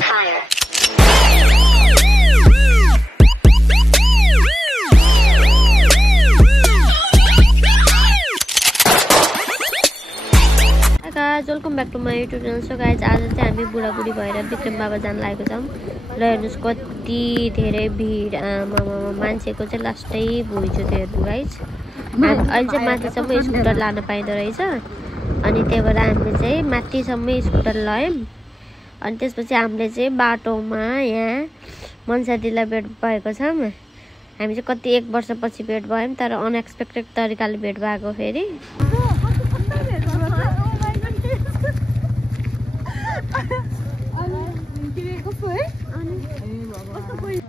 Empire. Guys, welcome back to my YouTube channel. So guys, आज चाहिँ हामी बुढाबुढी भएर विक्रम बाबा जान लागेको छौं र हेर्नुस् कति धेरै भिड मान्छेको चाहिँ लास्टै भुइँचो थियो हेर्नु गाइस। अहिले चाहिँ माथिसम्म स्कुटर लान पाइँदो रहेछ अनि त्यही भएर हामीले चाहिँ माथिसम्म स्कुटर लयौं अनि त्यसपछि हामीले चाहिँ बाटोमा यहाँ मनसादिला भेट भएको छौं। हामी चाहिँ कति 1 वर्षपछि भेट भयौं तर अनएक्सपेक्टेड तरिकाले भेट भएको फेरि।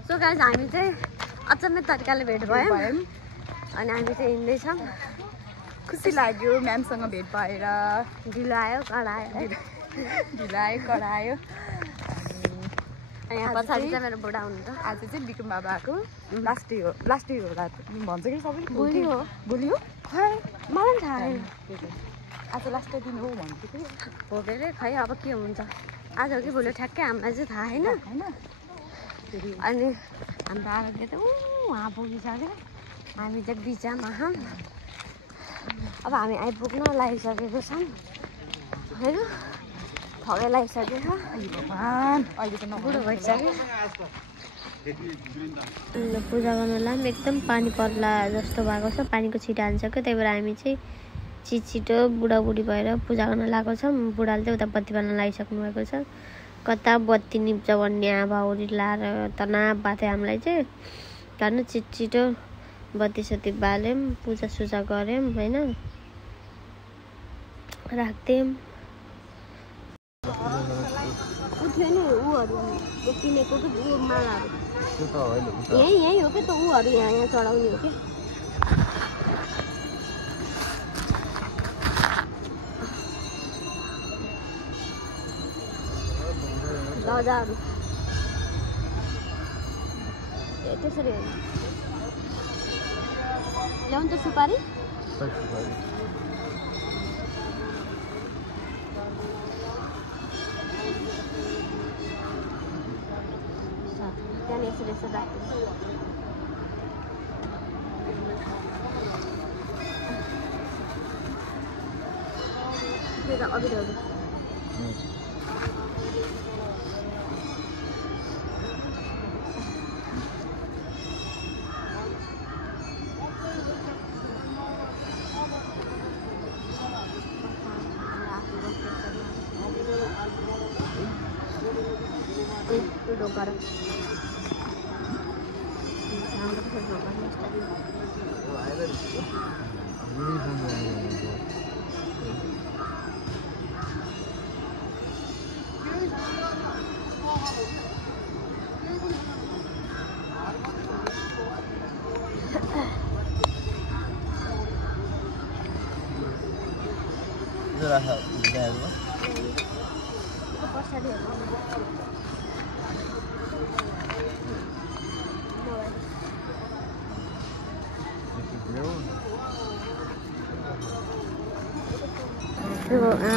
So guys, हामी चाहिँ अचम्मै तरिकाले भेट भयौं अनि हामी चाहिँ हिँड्दै छौं। खुसी लाग्यो म्यामसँग भेट भएर। ढिलो आयो कडायो अनि यहाँ पछाडि चाहिँ मेरो बुढा हुनुहुन्छ। आज चाहिँ विक्रम बाबाको लास्ट डे होला भन्छ कि सबैले। भोलि हो खै मलाई थाहा छैन आज लास्ट दिन हो भन्थ्यो कि हो के अरे। खै अब के हुन्छ आज हो कि भोलि ठ्याक्कै हामीलाई चाहिँ थाहा छैन। अनि हाम्रो आरोग्य त उहाँ पुगिसक्यो हामी चाहिँ बिचमा छौँ। अब हामी आइपुग्न लागिसकेको छौँ होइन थगै लागिसकेको छ। भगवान् अहिले त बुढो भइसक्यो। पूजा गर्नलाई पनि एकदम पानी पर्ला जस्तो भएको छ। पानीको छिटो हालिसक्यो त्यही भएर हामी चाहिँ छिटो बुढाबुढी भएर पूजा गर्न लागेको छौँ। बुढाले चाहिँ उता बत्ती बाल्न लागिसक्नु भएको छ। कता बत्ती निप्छ भन्ने आभाउरी लाएर तनाव भएको थियो हामीलाई चाहिँ। झन् छिटो बत्ती सत्ती बाल्यौँ पूजा सुजा गऱ्यौँ होइन राख्थ्यौँ। उठ्यो नि ऊहरू किनेको कि मालाहरू यहीँ हो कि त ऊहरू यहाँ चढाउने हो कि। गजाहरू त्यसरी होइन ल्याउनु त सुपारी त्यहाँनिर यसरी यसो राख्नु। अघि ढोका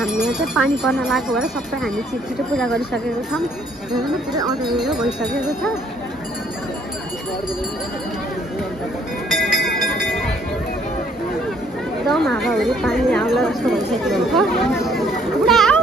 यहाँ चाहिँ पानी पर्न लागेको भएर सबै हामी छिटो पूजा गरिसकेको छौँ। पुरै अँध्यारो भइसकेको छ। एकदम हावाहुरी पानी आउला जस्तो भइसकेको हुन्छ। बुढा आऊ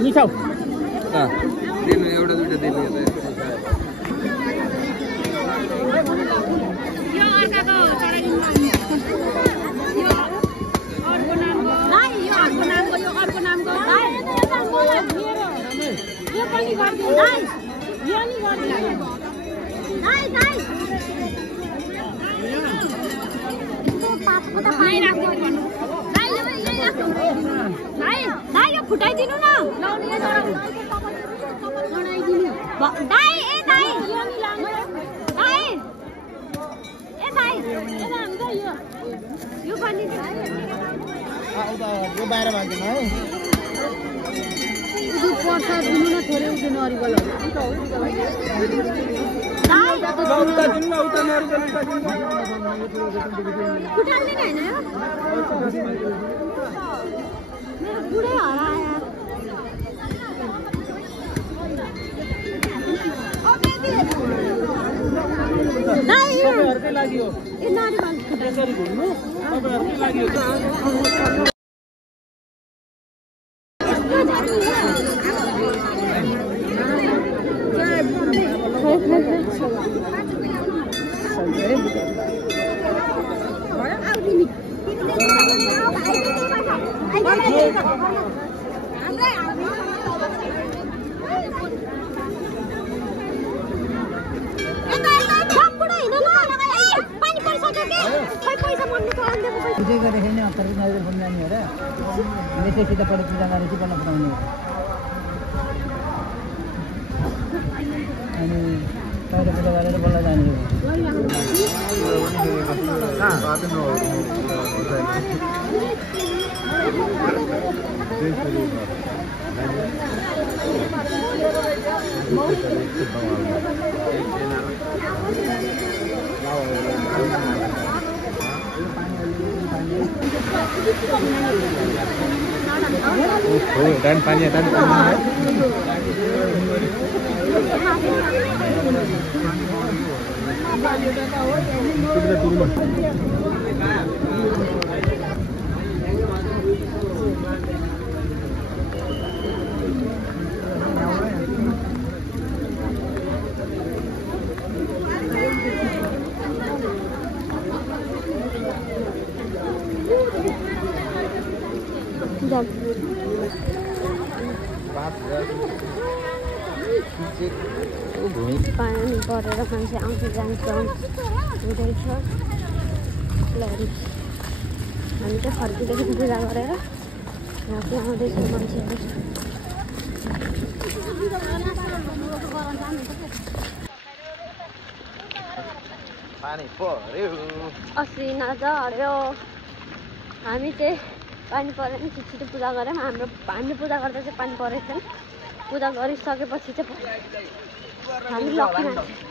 मिठाउ दिनु एउटा दुईटा दिनु यो अर्काको चढाइदिनु यो अर्को नामको यो अर्को नामको यो अर्को नामको यो पनि गर्दिनु यो नि गर्दिनु दाइ राख्नु भन्नु दाइले यही राख्नु दाइ दाइ यो फुटाइदिनु न लडाइदिनु दाइ ए दाइ यो नि लानु दाइ ए दाइ ए हाम्रो यो पनि यो बाहिर भाग्दैन है दुध पर्छ दिनु न थोरै उठ्नु नरिकल उता दिनु न उता नरिकल उता दिनु फुटाल्ने हैन यो मेरो बुढै हरायो तपाईहरुकै लागि हो ए नरिकल त्यसरी घुम्नु तपाईहरुकै लागि हो पूजा गरेको छैन अन्तर्गत नरिकल फोन जाने हो र यसै सिधा पढे पूजा गरेपछि बल्ल फुटाउने हो अनि तैँले पूजा गरेर बल्ल जाने हो dan panik dan पानी परेर मान्छे आउँछ जान्छ हुँदैछ लरी हामी चाहिँ फर्किँदैछ पूजा गरेर यहाँ चाहिँ आउँदैछ मान्छेहरू असिना झऱ्यो हामी चाहिँ पानी परेर नि छिटो पूजा गऱ्यौँ हामीले पूजा गर्दा चाहिँ पानी परेको छैन पूजा गरिसकेपछि चाहिँ हामी लक्की मान्छे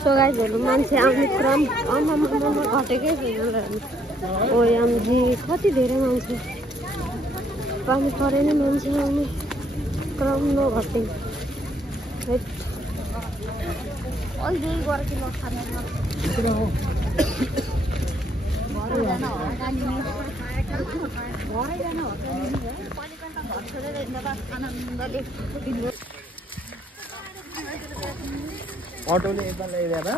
सो गाइजहरू मान्छे आउने क्रम घटेकै छैन ओएमजी कति धेरै मान्छे पानी परे नै मान्छे आउने क्रम नघटे अहिले गएर कि नखाने अटोले यता ल्याइदिएर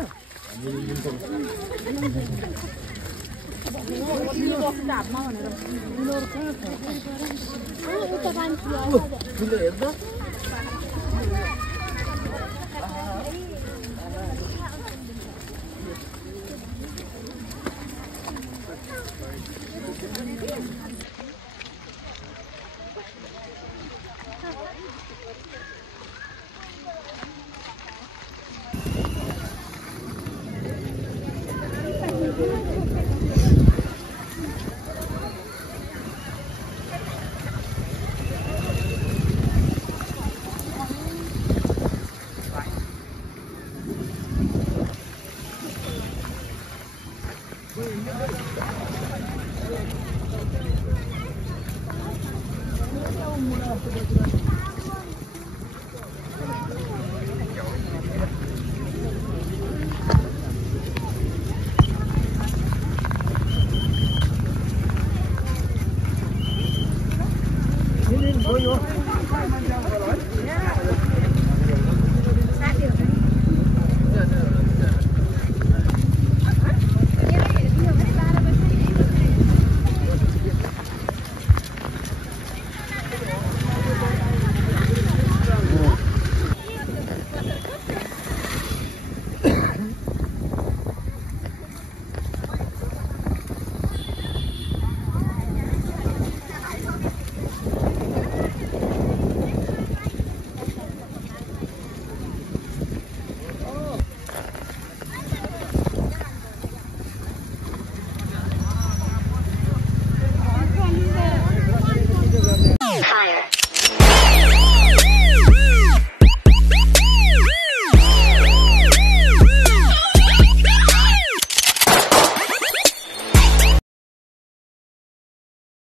Gracias.